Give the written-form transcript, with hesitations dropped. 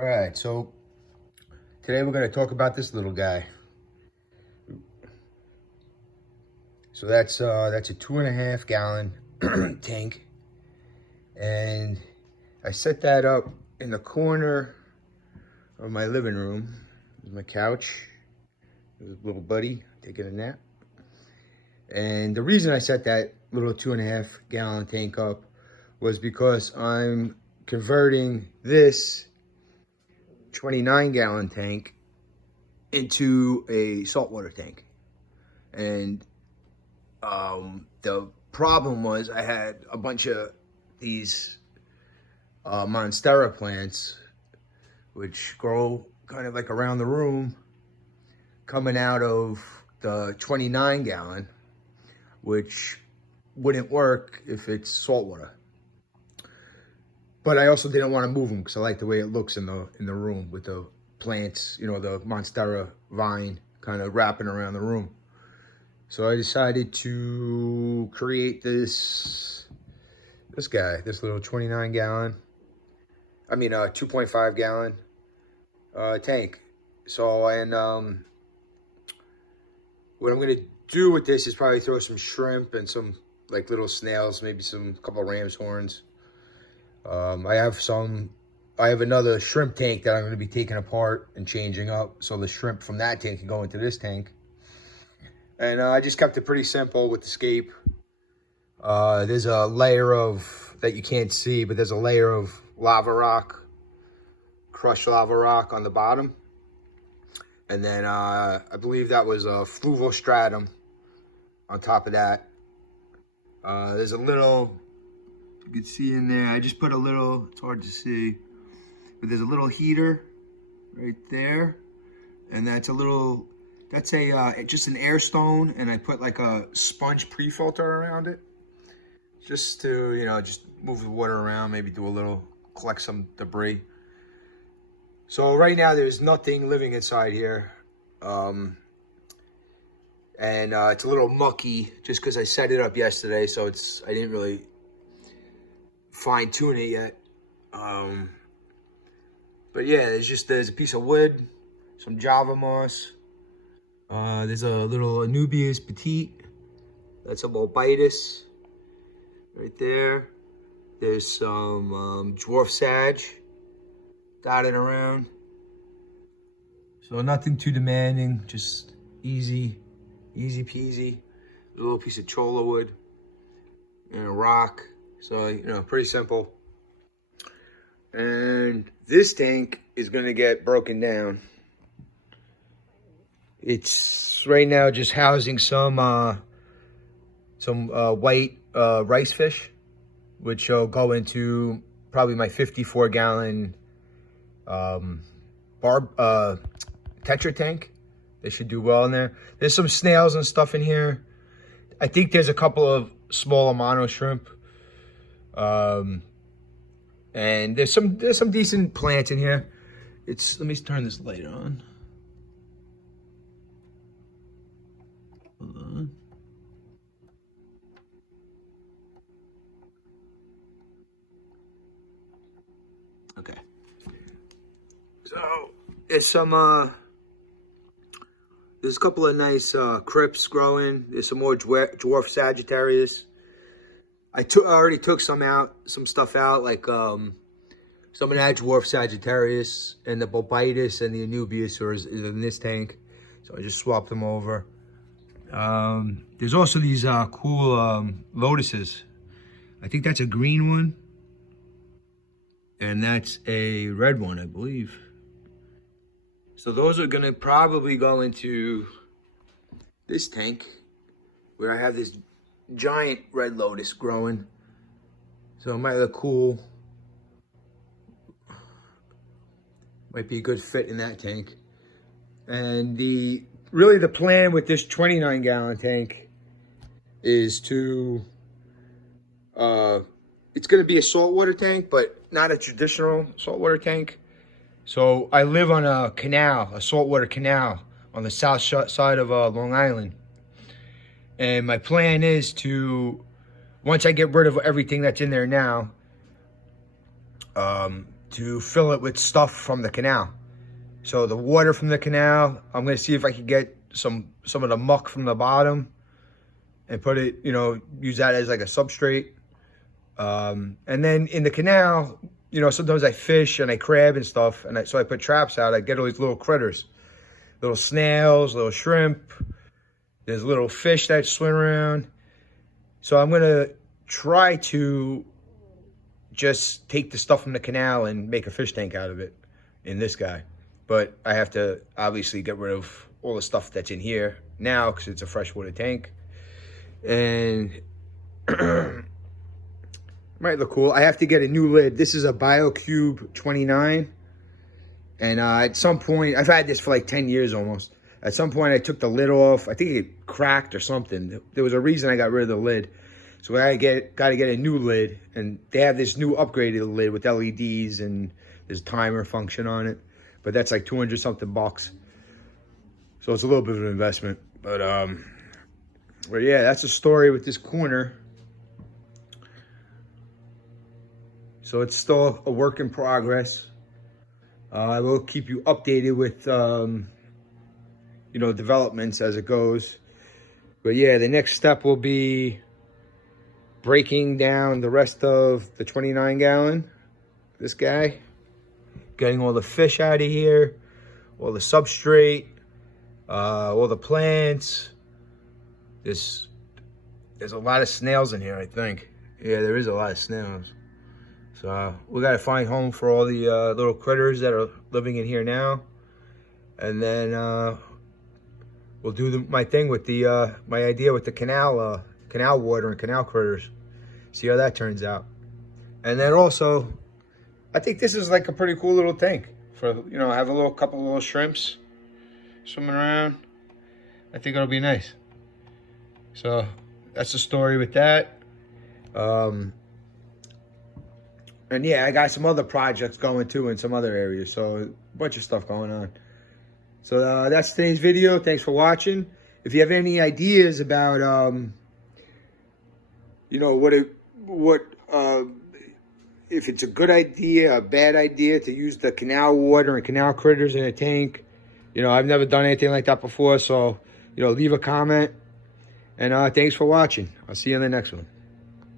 All right, so today we're going to talk about this little guy. So that's a 2.5 gallon tank, and I set that up in the corner of my living room. There's my couch. There's a little buddy taking a nap. And the reason I set that little 2.5 gallon tank up was because I'm converting this 29 gallon tank into a saltwater tank. And the problem was I had a bunch of these monstera plants, which grow kind of like around the room, coming out of the 29 gallon, which wouldn't work if it's saltwater. But I also didn't want to move them because I like the way it looks in the room with the plants, you know, the monstera vine kind of wrapping around the room. So I decided to create this guy, this little 29 gallon, 2.5 gallon tank. So, and what I'm gonna do with this is probably throw some shrimp and some like little snails, maybe some couple of ram's horns. I have another shrimp tank that I'm going to be taking apart and changing up, so the shrimp from that tank can go into this tank. And I just kept it pretty simple with the scape. There's a layer of, that you can't see, but there's a layer of lava rock, crushed lava rock on the bottom. And then I believe that was a fluval stratum on top of that. There's a little, you can see in there, I just put a little, it's hard to see, but there's a little heater right there. And that's just an air stone, and I put like a sponge pre-filter around it. Just to, just move the water around, maybe collect some debris. So right now there's nothing living inside here. And it's a little mucky just because I set it up yesterday, so I didn't really fine tune it yet. But yeah, there's a piece of wood, some Java moss. There's a little Anubias petite. That's a Bulbitis right there. There's some dwarf sage dotted around. So nothing too demanding, just easy peasy. A little piece of cholla wood and a rock. So, pretty simple. And this tank is gonna get broken down. It's right now just housing some white rice fish, which will go into probably my 54 gallon Tetra tank. They should do well in there. There's some snails and stuff in here. I think there's a couple of small Amano shrimp. And there's some decent plants in here. Let me turn this light on. Hold on. Okay. So there's a couple of nice crypts growing. There's some more dwarf Sagittarius. I already took some stuff out, like some of that dwarf Sagittarius and the Bulbitis and the Anubias are in this tank. So I just swapped them over. There's also these cool lotuses. I think that's a green one. And that's a red one, I believe. So those are gonna probably go into this tank where I have this giant red lotus growing. So it might look cool. Might be a good fit in that tank. And really the plan with this 29 gallon tank is to, it's gonna be a saltwater tank, but not a traditional saltwater tank. So I live on a canal, a saltwater canal on the south side of Long Island. And my plan is to, once I get rid of everything that's in there now, to fill it with stuff from the canal. So the water from the canal, I'm gonna see if I can get some of the muck from the bottom and put it, you know, use that as like a substrate. And then in the canal, you know, sometimes I fish and I crab and stuff, and so I put traps out. I get all these little critters, little snails, little shrimp. There's little fish that swim around. So I'm gonna try to just take the stuff from the canal and make a fish tank out of it in this guy. But I have to obviously get rid of all the stuff that's in here now because it's a freshwater tank. And might look cool. I have to get a new lid. This is a BioCube 29. And at some point, I've had this for like 10 years almost. At some point, I took the lid off. I think it cracked or something. There was a reason I got rid of the lid. So I got to get a new lid. And they have this new upgraded lid with LEDs and there's a timer function on it. But that's like 200 something bucks. So it's a little bit of an investment. But yeah, that's the story with this corner. So it's still a work in progress. I will keep you updated with, you know, developments as it goes. But yeah, the next step will be breaking down the rest of the 29 gallon, this guy, getting all the fish out of here, all the substrate, all the plants. There's a lot of snails in here, I think. Yeah, there is a lot of snails. So we got to find home for all the little critters that are living in here now. And then we'll do my thing with the my idea with the canal water and canal critters. See how that turns out. And then also, I think this is like a pretty cool little tank for, you know, have a couple of little shrimps swimming around. I think it'll be nice. So that's the story with that. And yeah, I got some other projects going too in some other areas. So a bunch of stuff going on. So that's today's video. Thanks for watching. If you have any ideas about, you know, if it's a good idea, a bad idea to use the canal water and canal critters in a tank, you know, I've never done anything like that before. So, you know, leave a comment. And thanks for watching. I'll see you in the next one.